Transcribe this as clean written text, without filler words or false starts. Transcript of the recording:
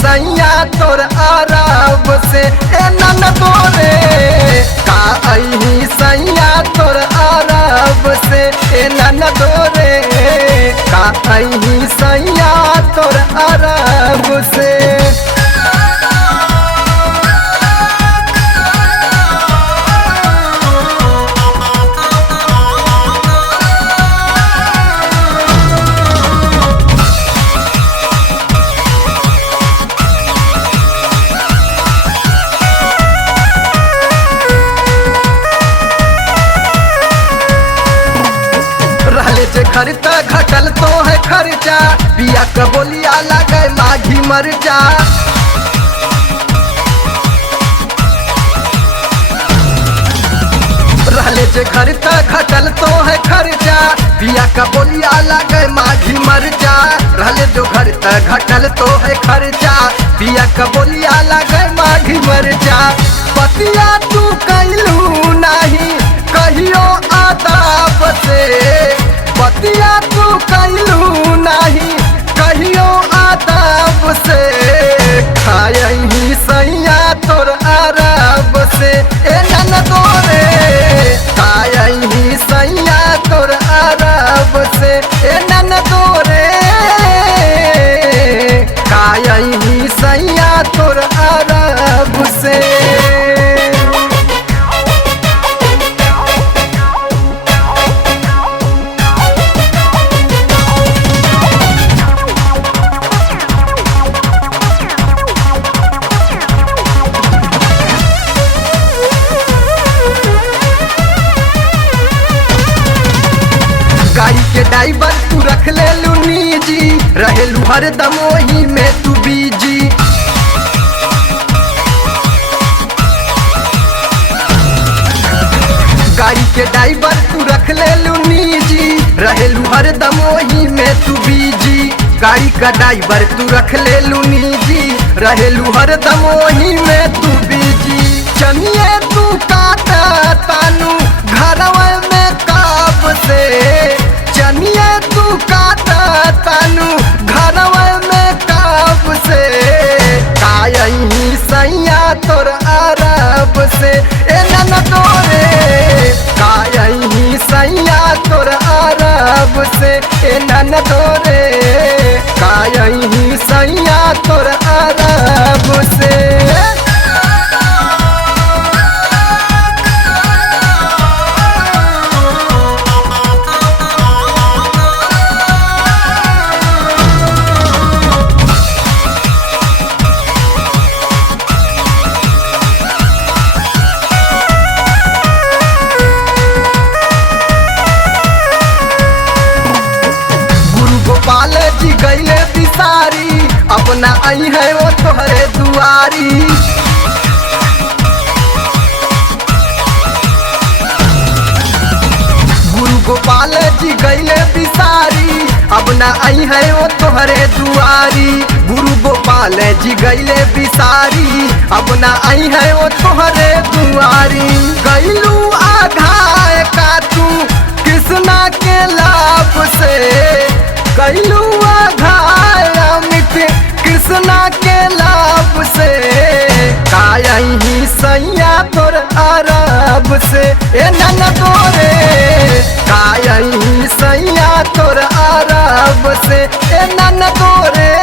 सैया तोर अरब से ए ननदो रे का अही सैया तोर अरब से ए ननदो रे का अही सैया तोर अरब से। जे खर्चा घटल तो है खर्चा पिया क बोलिया लगे माघी मरचा। रहले जे खर्चा घटल तो है खर्चा पिया क बोलिया लगे माघी मरचा। रहले जो खर्चा घटल तो है खर्चा पिया क बोलिया लगे माघी मरचा। पतिया तू कैलू नहीं कहियो आदाब से पतिया तू कैलू नहीं कहियो आदाब से खायही सैया तोर अरब से ए ननदो रे खायही सैया तोर अरब से ए ननदो रे खायही सैया तोर अरब से। गाड़ी के ड्राइवर तू रख ले लू निजी रहेलू हरदम वही में तू बीजी। गाड़ी के ड्राइवर तू रख ले लू निजी रहेलू हरदम वही में तू बीजी। गाड़ी का ड्राइवर तू रख ले लू निजी रहेलू हरदम वही में तू बीजी। चनिए तू काटा तानू घरवा में काब से चनिए तू काटा तानू घरवा में काब से कायही सैया तोर अरब से ए ननदो रे कायही सैया तोर अरब से ए ननदो रे कायही सैया तोर अरब से। गोपाल जी गईले बिसारी अपना आई है वो तोहरे दुआरी। गुरु गोपाल जी गईले बिसारी अपना आई है वो तोहरे दुआरी। गुरु गोपाल जी गईले बिसारी अपना आई है वो तोहरे दुआरी। गईलू आघाय का तू कृष्णा के लाभ से कैलू घाय अमित कृष्णा के लाभ से कायही सैया तोर अरब से ए ननदो रे कायही सैया तोर अरब से ए ननदो रे